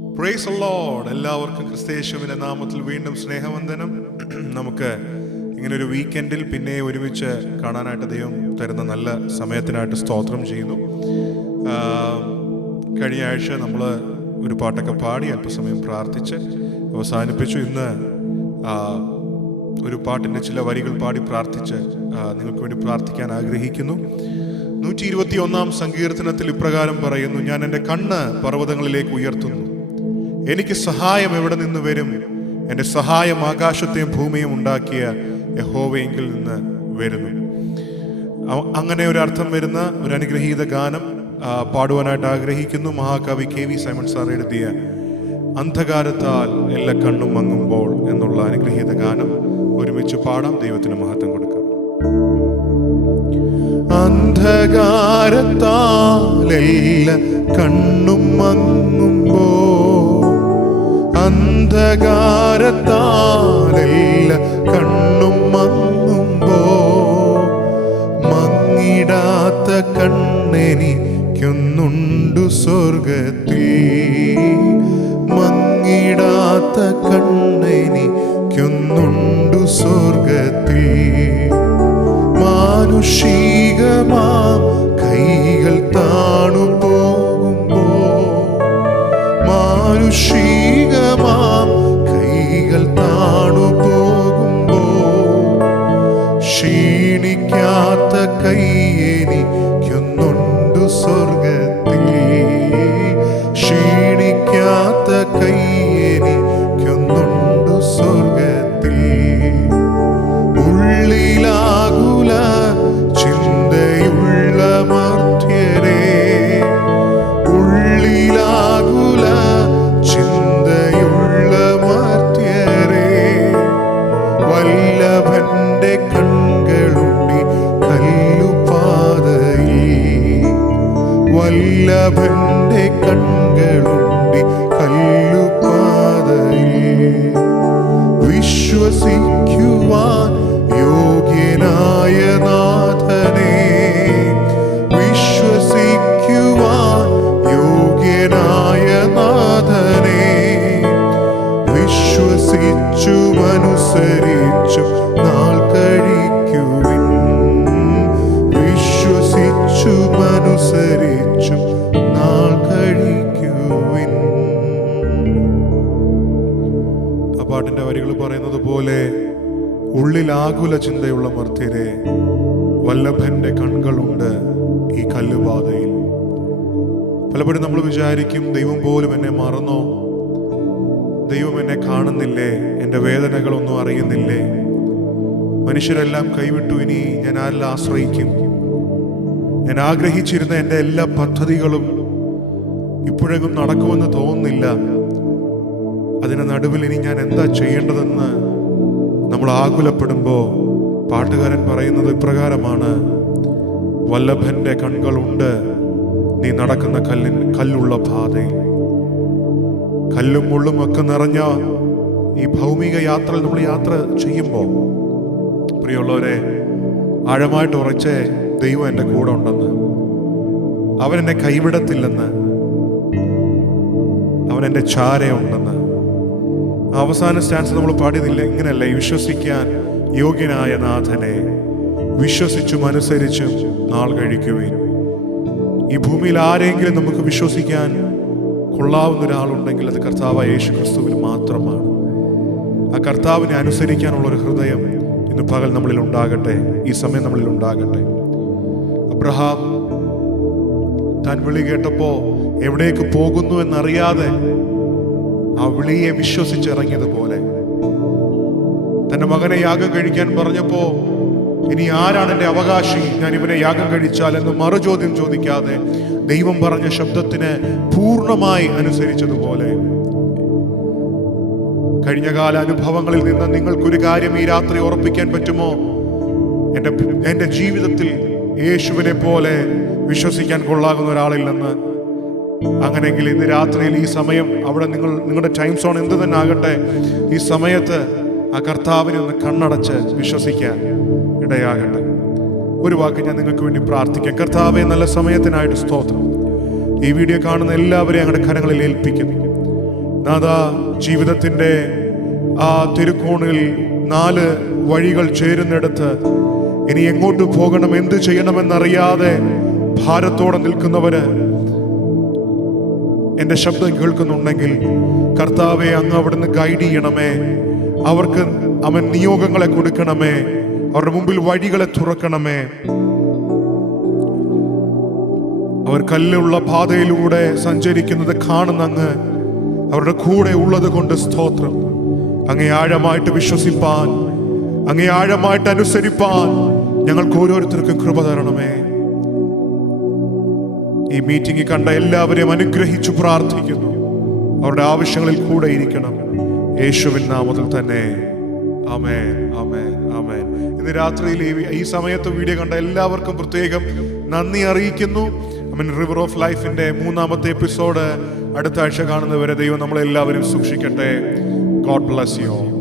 Price load എല്ലാവർക്കും ക്രിസ്തേശുവിന്റെ നാമത്തിൽ വീണ്ടും സ്നേഹവന്ദനം. നമുക്ക് ഇങ്ങനെ ഒരു വീക്കെൻഡിൽ പിന്നെ ഒരുമിച്ച് കാണാനായിട്ട് ദൈവം തരുന്ന നല്ല സമയത്തിനായിട്ട് സ്തോത്രം ചെയ്യുന്നു. കഴിഞ്ഞ ആഴ്ച നമ്മൾ ഒരു പാട്ടൊക്കെ പാടി അല്പസമയം പ്രാർത്ഥിച്ച് അവസാനിപ്പിച്ചു. ഇന്ന് ഒരു പാട്ടിന്റെ ചില വരികൾ പാടി പ്രാർത്ഥിച്ച് നിങ്ങൾക്ക് വേണ്ടി പ്രാർത്ഥിക്കാൻ ആഗ്രഹിക്കുന്നു. നൂറ്റി ഇരുപത്തി ഒന്നാം സങ്കീർത്തനത്തിൽ ഇപ്രകാരം പറയുന്നു ഞാൻ എന്റെ കണ്ണ് പർവതങ്ങളിലേക്ക് ഉയർത്തുന്നു. എനിക്ക് സഹായം എവിടെ നിന്ന് വരും? എന്റെ സഹായം ആകാശത്തെയും ഭൂമിയും ഉണ്ടാക്കിയ യഹോവയെങ്കിൽ നിന്ന് വരുന്നു. അങ്ങനെ ഒരു അർത്ഥം വരുന്ന ഒരു അനുഗ്രഹീത ഗാനം പാടുവാനായിട്ട് ആഗ്രഹിക്കുന്നു മഹാകവി കെ വി സൈമൺ സാർ എഴുതിയ അന്ധകാരത്താൽ എല്ലാ കണ്ണും മങ്ങുമ്പോൾ എന്നുള്ള അനുഗ്രഹീത ഗാനം. ഒരുമിച്ച് പാടാം ദൈവത്തിന് മഹത്വം കൊടുക്കാം. അന്ധകാരത്താൽ എല്ലാ കണ്ണും മങ്ങുമ്പോ അന്ധകാരത്താലെല്ല കണ്ണും മങ്ങുമ്പോ മങ്ങിടാത്ത കണ്ണെനിക്കൊന്നുണ്ടു സ്വർഗത്തിൽ മങ്ങിടാത്ത കണ്ണെനിക്കൊന്നുണ്ടു സ്വർഗത്തിൽ മാനുഷികമാ കൈകൾ താണു പോകുമ്പോ മാനുഷികമാം കൈയെനിക്കൊന്നുണ്ടു സ്വർഗത്തിൽ ചിന്തയുള്ള ചിന്തയുള്ള വല്ലഭന്റെ കൺകളുണ്ടി വല്ലഭന്റെ കണ്ണുകളുണ്ട് കല്ലുപാതയിൽ. വിശ്വസിക്കുവാൻ പാട്ടിന്റെ വരികൾ പറയുന്നത് പോലെ ഉള്ളിൽ ആകുല ചിന്തയുള്ള മർത്യരെ വല്ലഭന്റെ കൺകളുണ്ട് ഈ കല്ലുപാതയിൽ. പലപ്പോഴും നമ്മൾ വിചാരിക്കും ദൈവം പോലും എന്നെ മറന്നോ? ദൈവം എന്നെ കാണുന്നില്ലേ? എന്റെ വേദനകളൊന്നും അറിയുന്നില്ലേ? മനുഷ്യരെല്ലാം കൈവിട്ടു ഇനി ഞാൻ ആരിൽ ആശ്രയിക്കും? ഞാൻ ആഗ്രഹിച്ചിരുന്ന എന്റെ എല്ലാ പദ്ധതികളും ഇപ്പോഴെങ്ങും നടക്കുമെന്ന് തോന്നുന്നില്ല. അതിന് നടുവിൽ ഇനി ഞാൻ എന്താ ചെയ്യേണ്ടതെന്ന് നമ്മൾ ആകുലപ്പെടുമ്പോൾ പാട്ടുകാരൻ പറയുന്നത് ഇപ്രകാരമാണ്. വല്ലഭന്റെ കണ്ണുകളുണ്ട് നീ നടക്കുന്ന കല്ലിൻ കല്ലുള്ള പാതയിൽ. കല്ലും മുള്ളും ഒക്കെ നിറഞ്ഞ ഈ ഭൗമിക യാത്ര നമ്മൾ യാത്ര ചെയ്യുമ്പോൾ പ്രിയമുള്ളവരെ ആഴമായിട്ട് ഉറച്ച് ദൈവം എന്റെ കൂടെ ഉണ്ടെന്ന്. അവൻ എന്നെ കൈവിടത്തില്ലെന്ന്. അവൻ എന്റെ ചാരയുണ്ടെന്ന്. അവസാന സ്റ്റാൻസ് നമ്മൾ പാടിയതില്ല. ഇങ്ങനെയല്ല വിശ്വസിക്കാൻ യോഗ്യനായ നാഥനെ വിശ്വസിച്ചും അനുസരിച്ചും നാൾ കഴിക്കുവേൻ. ഈ ഭൂമിയിൽ ആരെങ്കിലും നമുക്ക് വിശ്വസിക്കാൻ കൊള്ളാവുന്ന ഒരാളുണ്ടെങ്കിൽ അത് കർത്താവ് യേശു ക്രിസ്തുവിൽ മാത്രമാണ്. ആ കർത്താവിനെ അനുസരിക്കാനുള്ള ഒരു ഹൃദയം ഇന്ന് പകൽ നമ്മളിൽ ഉണ്ടാകട്ടെ ഈ സമയം നമ്മളിൽ ഉണ്ടാകട്ടെ. അബ്രഹാം താൻ വിളി കേട്ടപ്പോ എവിടേക്ക് പോകുന്നു എന്നറിയാതെ ആ വിളിയെ വിശ്വസിച്ചിറങ്ങിയതുപോലെ. തന്റെ മകനെ യാഗം കഴിക്കാൻ പറഞ്ഞപ്പോ ഇനി ആരാണ് എന്റെ അവകാശി? ഞാൻ ഇവനെ യാഗം കഴിച്ചാൽ എന്ന് മറുചോദ്യം ചോദിക്കാതെ ദൈവം പറഞ്ഞ ശബ്ദത്തിന് പൂർണമായി അനുസരിച്ചതുപോലെ. കഴിഞ്ഞകാല അനുഭവങ്ങളിൽ നിന്ന് നിങ്ങൾക്കൊരു കാര്യം ഈ രാത്രി ഉറപ്പിക്കാൻ പറ്റുമോ? എന്റെ എന്റെ ജീവിതത്തിൽ യേശുവിനെ പോലെ വിശ്വസിക്കാൻ കൊള്ളാകുന്ന ഒരാളില്ലെന്ന് അങ്ങനെയെങ്കിൽ ഇന്ന് രാത്രിയിൽ ഈ സമയം അവിടെ നിങ്ങൾ നിങ്ങളുടെ ടൈം സോൺ എന്ത് തന്നെ ആകട്ടെ ഈ സമയത്ത് ആ കർത്താവിനെ ഒന്ന് കണ്ണടച്ച് വിശ്വസിക്കാൻ ഇടയാകട്ടെ. ഒരു വാക്ക് ഞാൻ നിങ്ങൾക്ക് വേണ്ടി പ്രാർത്ഥിക്കാം. കർത്താവെ നല്ല സമയത്തിനായിട്ട് സ്തോത്രം. ഈ വീഡിയോ കാണുന്ന എല്ലാവരെയും അങ്ങടെ കരങ്ങളിൽ ഏൽപ്പിക്കുന്നു നാദാ ജീവിതത്തിന്റെ ആ തിരുക്കോണിൽ നാല് വഴികൾ ചേരുന്നിടത്ത് ഇനി എങ്ങോട്ട് പോകണം എന്ത് ചെയ്യണമെന്നറിയാതെ ഭാരത്തോടെ നിൽക്കുന്നവര് എന്റെ ശബ്ദം കേൾക്കുന്നുണ്ടെങ്കിൽ കർത്താവെ അങ്ങ് അവിടുന്ന് ഗൈഡ് ചെയ്യണമേ. അവർക്ക് അവൻ നിയോഗങ്ങളെ കൊടുക്കണമേ. അവരുടെ മുമ്പിൽ വഴികളെ തുറക്കണമേ. അവർ കല്ലുള്ള പാതയിലൂടെ സഞ്ചരിക്കുന്നത് കാണുന്ന അങ്ങ് അവരുടെ കൂടെ ഉള്ളത് കൊണ്ട് സ്തോത്രം. അങ്ങേ ആഴമായിട്ട് വിശ്വസിപ്പാൻ അങ്ങേ ആഴമായിട്ട് അനുസരിപ്പാൻ ഞങ്ങൾക്ക് ഓരോരുത്തർക്കും കൃപ തരണമേ. ഈ മീറ്റിംഗ് കണ്ട എല്ലാവരെയും അനുഗ്രഹിച്ചു പ്രാർത്ഥിക്കുന്നു. അവരുടെ ആവശ്യങ്ങളിൽ കൂടെ ഇരിക്കണം. യേശുവിൻ നാമത്തിൽ തന്നെ. ആമേൻ ആമേൻ ആമേൻ. ഇന്ന് രാത്രിയിൽ ഈ- സമയത്ത് വീഡിയോ കണ്ട എല്ലാവർക്കും പ്രത്യേകം നന്ദി അറിയിക്കുന്നു. റിവർ ഓഫ് ലൈഫിന്റെ മൂന്നാമത്തെ എപ്പിസോഡ് അടുത്ത ആഴ്ച കാണുന്നവരെ ദൈവം നമ്മളെല്ലാവരും സൂക്ഷിക്കട്ടെ. God bless you